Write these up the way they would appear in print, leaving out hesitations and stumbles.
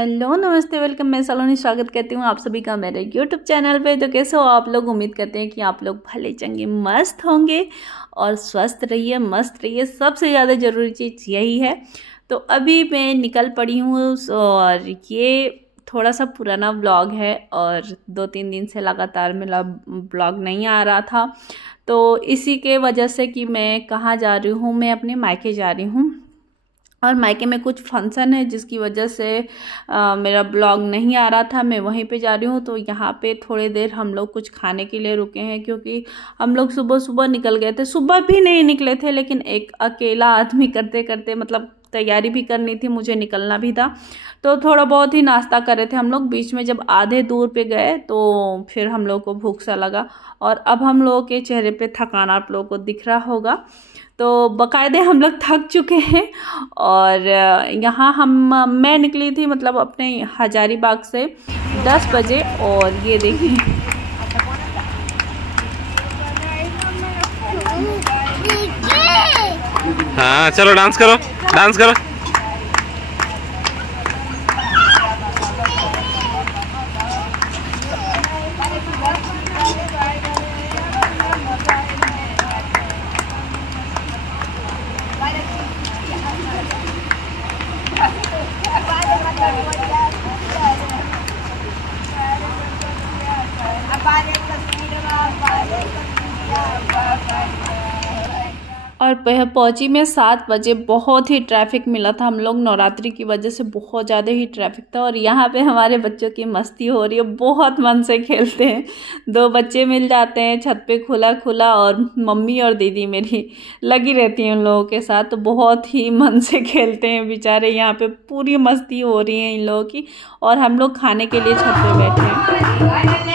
Hello नमस्ते welcome. मैं सलोनी स्वागत करती हूँ आप सभी का मेरे यूट्यूब चैनल पे। तो कैसे हो आप लोग? उम्मीद करते हैं कि आप लोग भले चंगे मस्त होंगे और स्वस्थ रहिए, मस्त रहिए। सबसे ज़्यादा ज़रूरी चीज़ यही है। तो अभी मैं निकल पड़ी हूँ और ये थोड़ा सा पुराना ब्लॉग है और 2-3 दिन से लगातार मेरा ब्लॉग नहीं आ रहा था। तो इसी के वजह से कि मैं कहाँ जा रही हूँ, मैं अपने मायके जा रही हूँ और मायके में कुछ फंक्शन है जिसकी वजह से मेरा ब्लॉग नहीं आ रहा था। मैं वहीं पे जा रही हूँ। तो यहाँ पे थोड़ी देर हम लोग कुछ खाने के लिए रुके हैं क्योंकि हम लोग सुबह सुबह निकल गए थे। सुबह भी नहीं निकले थे, लेकिन एक अकेला आदमी करते करते मतलब तैयारी भी करनी थी, मुझे निकलना भी था, तो थोड़ा बहुत ही नाश्ता करे थे हम लोग। बीच में जब आधे दूर पे गए तो फिर हम लोग को भूख सा लगा और अब हम लोगों के चेहरे पे थकान आप लोगों को दिख रहा होगा। तो बकायदे हम लोग थक चुके हैं और यहाँ मैं निकली थी मतलब अपने हजारीबाग से 10 बजे और ये देखिए हाँ चलो डांस करो, डांस करो। और पहुंची मैं 7 बजे। बहुत ही ट्रैफिक मिला था, हम लोग नवरात्रि की वजह से बहुत ज़्यादा ही ट्रैफिक था। और यहाँ पे हमारे बच्चों की मस्ती हो रही है, बहुत मन से खेलते हैं। 2 बच्चे मिल जाते हैं छत पे खुला खुला और मम्मी और दीदी मेरी लगी रहती हैं उन लोगों के साथ। तो बहुत ही मन से खेलते हैं बेचारे। यहाँ पे पूरी मस्ती हो रही है इन लोगों की और हम लोग खाने के लिए छत पे बैठे हैं।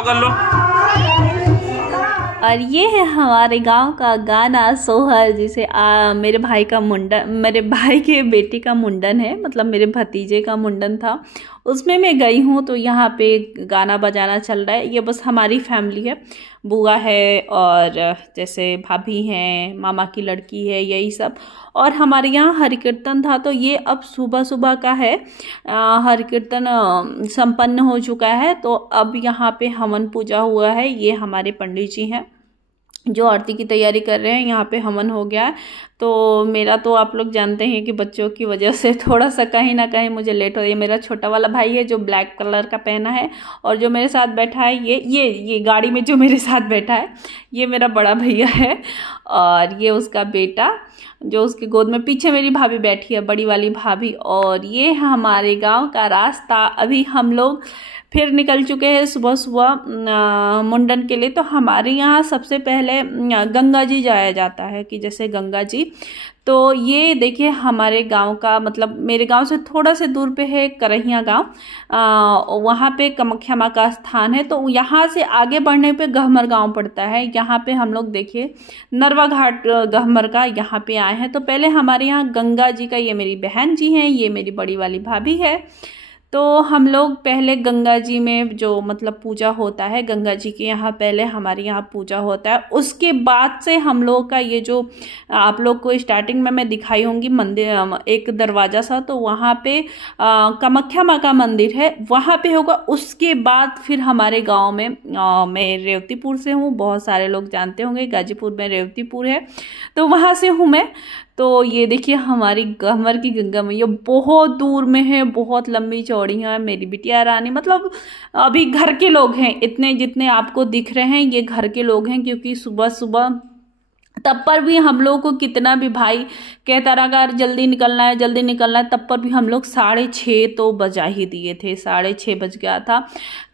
कर लो। और ये है हमारे गांव का गाना सोहर, जिसे मेरे भाई का मुंडन, मेरे भाई के बेटे का मुंडन है, मतलब मेरे भतीजे का मुंडन था, उसमें मैं गई हूँ। तो यहाँ पे गाना बजाना चल रहा है। ये बस हमारी फैमिली है, बुआ है और जैसे भाभी हैं, मामा की लड़की है, यही सब। और हमारे यहाँ हरि कीर्तन था, तो ये अब सुबह सुबह का है। हरि कीर्तन संपन्न हो चुका है, तो अब यहाँ पे हवन पूजा हुआ है। ये हमारे पंडित जी हैं जो आरती की तैयारी कर रहे हैं। यहाँ पे हवन हो गया है। तो मेरा तो आप लोग जानते हैं कि बच्चों की वजह से थोड़ा सा कहीं ना कहीं मुझे लेट हो रही है। मेरा छोटा वाला भाई है जो ब्लैक कलर का पहना है और जो मेरे साथ बैठा है, ये गाड़ी में जो मेरे साथ बैठा है ये मेरा बड़ा भैया है और ये उसका बेटा जो उसके गोद में पीछे मेरी भाभी बैठी है, बड़ी वाली भाभी। और ये है हमारे गाँव का रास्ता। अभी हम लोग फिर निकल चुके हैं सुबह सुबह मुंडन के लिए। तो हमारे यहाँ सबसे पहले गंगा जी जाया जाता है कि जैसे गंगा जी। तो ये देखिए हमारे गांव का, मतलब मेरे गांव से थोड़ा से दूर पे है करहिया गांव, वहाँ पे कामाख्या माँ का स्थान है। तो यहाँ से आगे बढ़ने पे गहमर गांव पड़ता है। यहाँ पे हम लोग देखिए नरवा घाट गहमर का यहाँ पे आए हैं। तो पहले हमारे यहाँ गंगा जी का, ये मेरी बहन जी हैं, ये मेरी बड़ी वाली भाभी है। तो हम लोग पहले गंगा जी में जो मतलब पूजा होता है, गंगा जी के यहाँ पहले हमारे यहाँ पूजा होता है। उसके बाद से हम लोग का ये जो आप लोग को स्टार्टिंग में मैं दिखाई होंगी मंदिर, एक दरवाज़ा सा, तो वहाँ पे कामाख्या माँ का मंदिर है, वहाँ पे होगा। उसके बाद फिर हमारे गांव में, मैं रेवतीपुर से हूँ, बहुत सारे लोग जानते होंगे गाजीपुर में रेवतीपुर है, तो वहाँ से हूँ मैं। तो ये देखिए हमारी गहमर की गंगा मैया बहुत दूर में है, बहुत लंबी चौड़ी है। मेरी बिटिया रानी, मतलब अभी घर के लोग हैं, इतने जितने आपको दिख रहे हैं ये घर के लोग हैं, क्योंकि सुबह सुबह तब पर भी हम लोग को कितना भी भाई कहता रहा अगर जल्दी निकलना है जल्दी निकलना है, तब पर भी हम लोग 6:30 तो बजा ही दिए थे, 6:30 बज गया था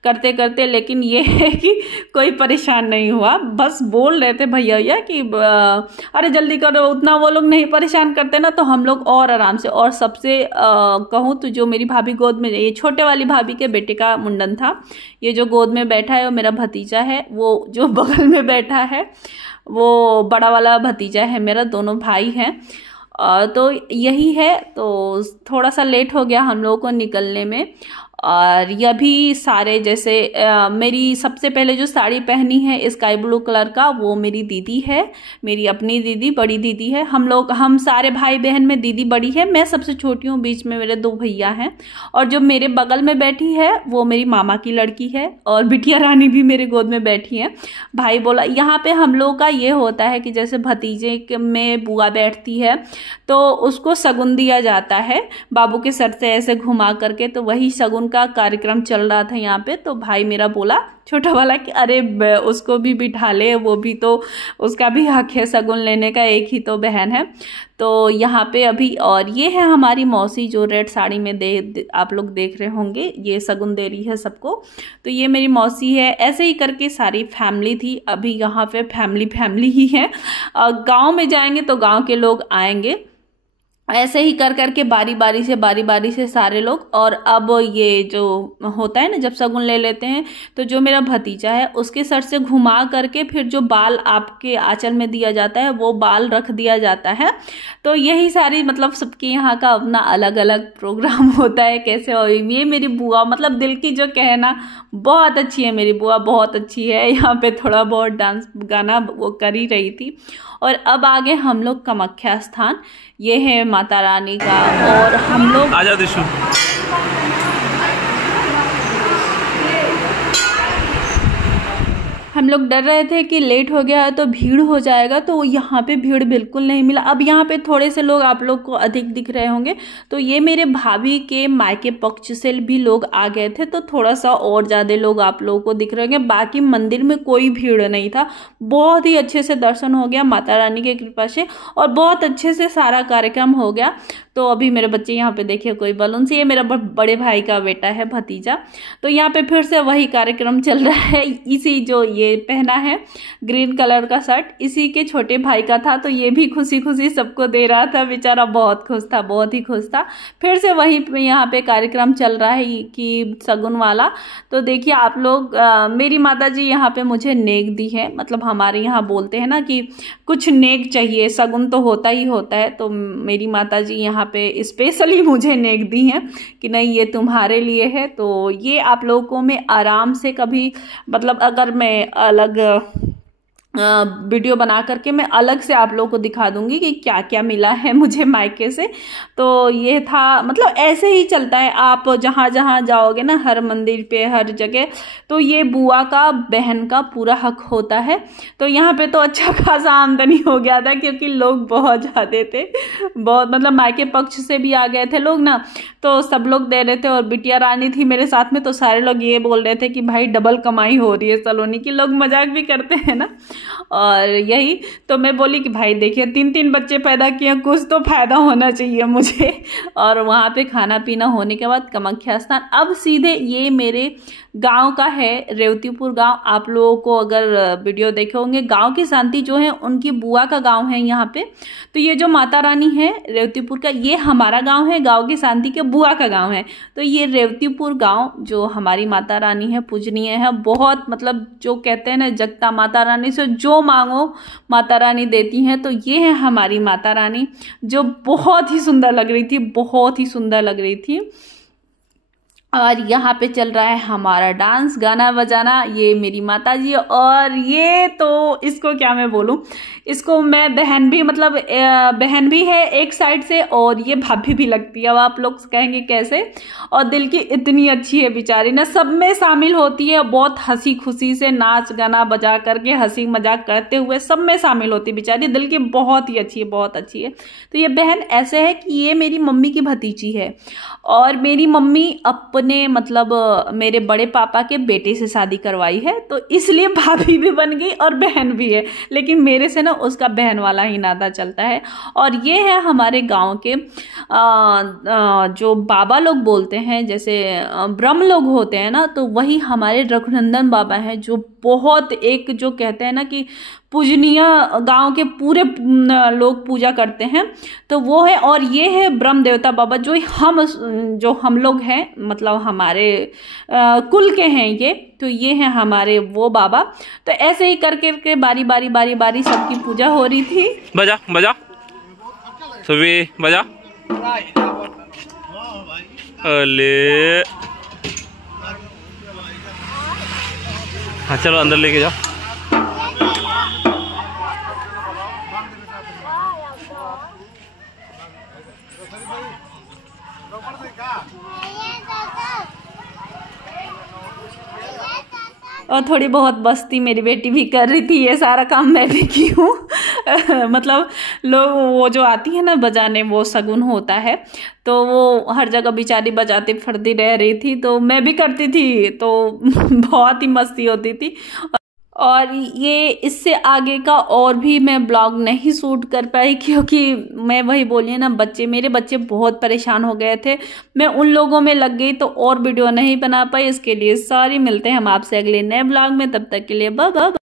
करते करते। लेकिन ये है कि कोई परेशान नहीं हुआ, बस बोल रहे थे भैया कि अरे जल्दी करो, उतना वो लोग नहीं परेशान करते ना, तो हम लोग और आराम से। और सबसे कहूँ तो जो मेरी भाभी गोद में, ये छोटे वाली भाभी के बेटे का मुंडन था, ये जो गोद में बैठा है वो मेरा भतीजा है, वो जो बगल में बैठा है वो बड़ा वाला भतीजा है मेरा, दोनों भाई हैं। तो यही है, तो थोड़ा सा लेट हो गया हम लोगों को निकलने में। और यह भी सारे जैसे मेरी सबसे पहले जो साड़ी पहनी है स्काई ब्लू कलर का, वो मेरी दीदी है, मेरी अपनी दीदी, बड़ी दीदी है। हम सारे भाई बहन में दीदी बड़ी है, मैं सबसे छोटी हूँ, बीच में मेरे 2 भैया हैं। और जो मेरे बगल में बैठी है वो मेरी मामा की लड़की है, और बिटिया रानी भी मेरे गोद में बैठी है। भाई बोला यहाँ पे हम लोग का ये होता है कि जैसे भतीजे में बुआ बैठती है तो उसको शगुन दिया जाता है बाबू के सर से ऐसे घुमा करके, तो वही शगुन का कार्यक्रम चल रहा था यहाँ पे। तो भाई मेरा बोला छोटा वाला कि अरे उसको भी बिठा ले, वो भी तो, उसका भी हक है शगुन लेने का, एक ही तो बहन है। तो यहाँ पे अभी, और ये है हमारी मौसी जो रेड साड़ी में आप लोग देख रहे होंगे, ये शगुन दे रही है सबको। तो ये मेरी मौसी है, ऐसे ही करके सारी फैमिली थी। अभी यहाँ पे फैमिली ही है। गाँव में जाएंगे तो गाँव के लोग आएंगे, ऐसे ही कर करके बारी बारी से सारे लोग। और अब ये जो होता है ना, जब शगुन ले लेते हैं तो जो मेरा भतीजा है उसके सर से घुमा करके फिर जो बाल आपके आंचल में दिया जाता है वो बाल रख दिया जाता है। तो यही सारी मतलब सबके यहाँ का अपना अलग अलग प्रोग्राम होता है कैसे। और ये मेरी बुआ, मतलब दिल की जो कहना, बहुत अच्छी है मेरी बुआ, बहुत अच्छी है। यहाँ पे थोड़ा बहुत डांस गाना वो कर ही रही थी। और अब आगे हम लोग कामाख्या स्थान, ये है माता रानी का। और हम लोग आजा दिशु, हम लोग डर रहे थे कि लेट हो गया है तो भीड़ हो जाएगा, तो यहाँ पे भीड़ बिल्कुल नहीं मिला। अब यहाँ पे थोड़े से लोग आप लोग को अधिक दिख रहे होंगे, तो ये मेरे भाभी के मायके पक्ष से भी लोग आ गए थे, तो थोड़ा सा और ज़्यादा लोग आप लोगों को दिख रहे होंगे। बाकी मंदिर में कोई भीड़ नहीं था, बहुत ही अच्छे से दर्शन हो गया माता रानी की कृपा से, और बहुत अच्छे से सारा कार्यक्रम हो गया। तो अभी मेरे बच्चे यहाँ पे देखिए कोई बलून से, ये मेरा बड़े भाई का बेटा है, भतीजा। तो यहाँ पे फिर से वही कार्यक्रम चल रहा है। इसी जो ये पहना है ग्रीन कलर का शर्ट, इसी के छोटे भाई का था, तो ये भी खुशी खुशी सबको दे रहा था, बेचारा बहुत खुश था, बहुत ही खुश था। फिर से वही यहाँ पे कार्यक्रम चल रहा है कि शगुन वाला। तो देखिए आप लोग, मेरी माता जी यहाँ पे मुझे नेक दी है, मतलब हमारे यहाँ बोलते हैं ना कि कुछ नेक चाहिए, शगुन तो होता ही होता है। तो मेरी माता जी यहाँ पे स्पेशली मुझे नेक दी हैं कि नहीं ये तुम्हारे लिए है। तो ये आप लोगों को मैं आराम से कभी, मतलब अगर मैं अलग वीडियो बना करके मैं अलग से आप लोगों को दिखा दूंगी कि क्या क्या मिला है मुझे मायके से। तो ये था, मतलब ऐसे ही चलता है, आप जहाँ जहाँ जाओगे ना, हर मंदिर पे, हर जगह, तो ये बुआ का, बहन का पूरा हक होता है। तो यहाँ पे तो अच्छा खासा आमदनी हो गया था, क्योंकि लोग बहुत ज़्यादा थे, बहुत, मतलब मायके पक्ष से भी आ गए थे लोग ना, तो सब लोग दे रहे थे। और बिटिया रानी थी मेरे साथ में, तो सारे लोग ये बोल रहे थे कि भाई डबल कमाई हो रही है सलोनी की, लोग मजाक भी करते हैं ना। और यही तो मैं बोली कि भाई देखिए 3 बच्चे पैदा किए, कुछ तो फायदा होना चाहिए मुझे। और वहाँ पे खाना पीना होने के बाद कामाख्या स्थान, अब सीधे ये मेरे गांव का है, रेवतीपुर गांव। आप लोगों को अगर वीडियो देखे होंगे, गांव की शांति जो है उनकी बुआ का गांव है यहाँ पे। तो ये जो माता रानी है रेवतीपुर का, ये हमारा गांव है, गांव की शांति के बुआ का गांव है। तो ये रेवतीपुर गांव जो हमारी माता रानी है, पूजनीय है बहुत, मतलब जो कहते हैं ना, जगता माता रानी से जो मांगो माता रानी देती हैं। तो ये है हमारी माता रानी, जो बहुत ही सुंदर लग रही थी, बहुत ही सुंदर लग रही थी। और यहाँ पे चल रहा है हमारा डांस, गाना बजाना, ये मेरी माता जी। और ये तो इसको क्या मैं बोलूँ, इसको मैं बहन भी, मतलब बहन भी है एक साइड से, और ये भाभी भी लगती है। अब आप लोग कहेंगे कैसे, और दिल की इतनी अच्छी है बेचारी ना, सब में शामिल होती है, बहुत हंसी खुशी से नाच गाना बजा करके, हंसी मजाक करते हुए सब में शामिल होती है बेचारी, दिल की बहुत ही अच्छी है, बहुत अच्छी है। तो ये बहन ऐसे है कि ये मेरी मम्मी की भतीजी है, और मेरी मम्मी अपनी ने मतलब मेरे बड़े पापा के बेटे से शादी करवाई है, तो इसलिए भाभी भी बन गई और बहन भी है, लेकिन मेरे से ना उसका बहन वाला ही नाता चलता है। और ये है हमारे गांव के जो बाबा लोग बोलते हैं, जैसे ब्रह्म लोग होते हैं ना, तो वही हमारे रघुनंदन बाबा हैं, जो बहुत एक जो कहते हैं ना कि पूजनीय, गांव के पूरे लोग पूजा करते हैं, तो वो है। और ये है ब्रह्म देवता बाबा, जो हम लोग हैं, मतलब हमारे कुल के हैं ये, तो ये हैं हमारे वो बाबा। तो ऐसे ही करके बारी बारी सबकी पूजा हो रही थी। बजा बजा सुबी बजा। अले हाँ चलो अंदर लेके जाओ। और थोड़ी बहुत मस्ती मेरी बेटी भी कर रही थी, ये सारा काम मैं भी की हूँ। मतलब लोग वो जो आती है ना बजाने, वो शगुन होता है, तो वो हर जगह बेचारी बजाती फरती रह रही थी, तो मैं भी करती थी, तो बहुत ही मस्ती होती थी। और ये इससे आगे का और भी मैं ब्लॉग नहीं शूट कर पाई, क्योंकि मैं वही बोलिए ना, मेरे बच्चे बहुत परेशान हो गए थे, मैं उन लोगों में लग गई, तो और वीडियो नहीं बना पाई। इसके लिए सॉरी। मिलते हैं हम आपसे अगले नए ब्लॉग में, तब तक के लिए बाय बाय।